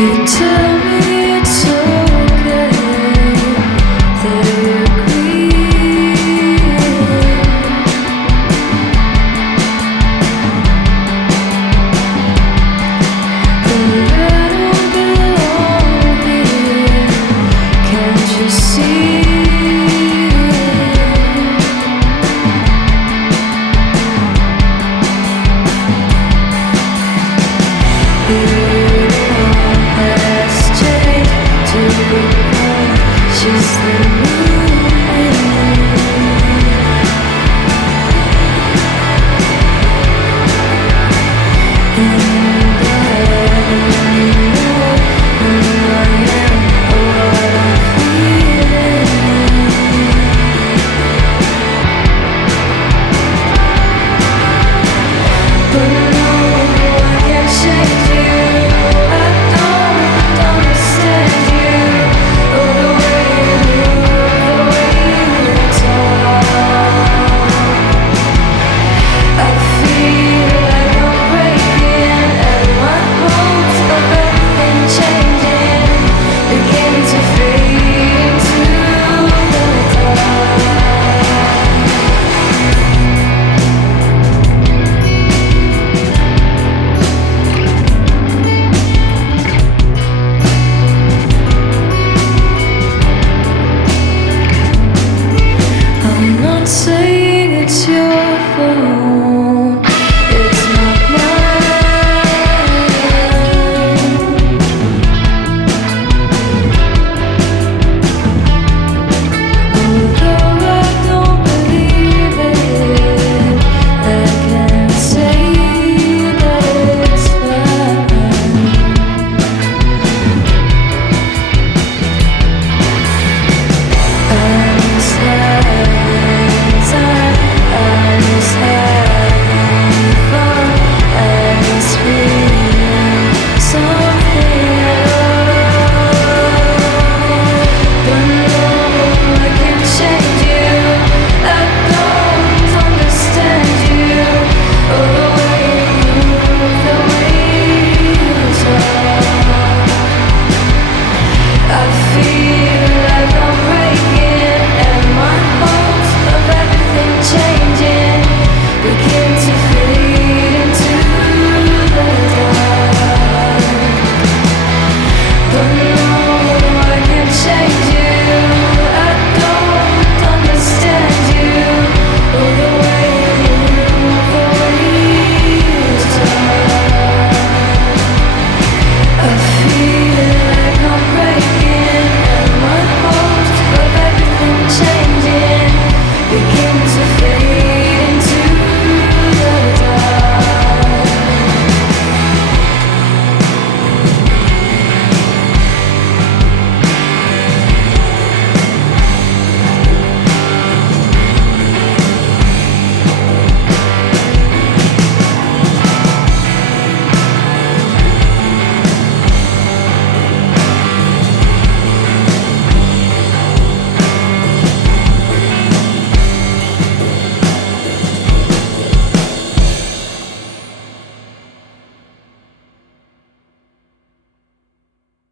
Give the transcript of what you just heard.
You tell me it's okay that you agree, but I don't belong here. Can't you see? She's the moon. And I don't know who I am or what I'm feeling. But no, I can't change you. I don't understand you. Oh, the way you move, the way you talk. I feel like I'm breaking, and my hopes of everything changing begin to fade into the dark. I'm not saying it's your fault. It's not mine. Although I don't believe it, I can't say that it's fine. I miss having time. I miss having fun. I miss feeling something at all. But no, I can't change you. I don't understand you. Oh, the way you move, the way you talk. I feel like I'm breaking, and my hopes of everything changing begin to fade into the dark. But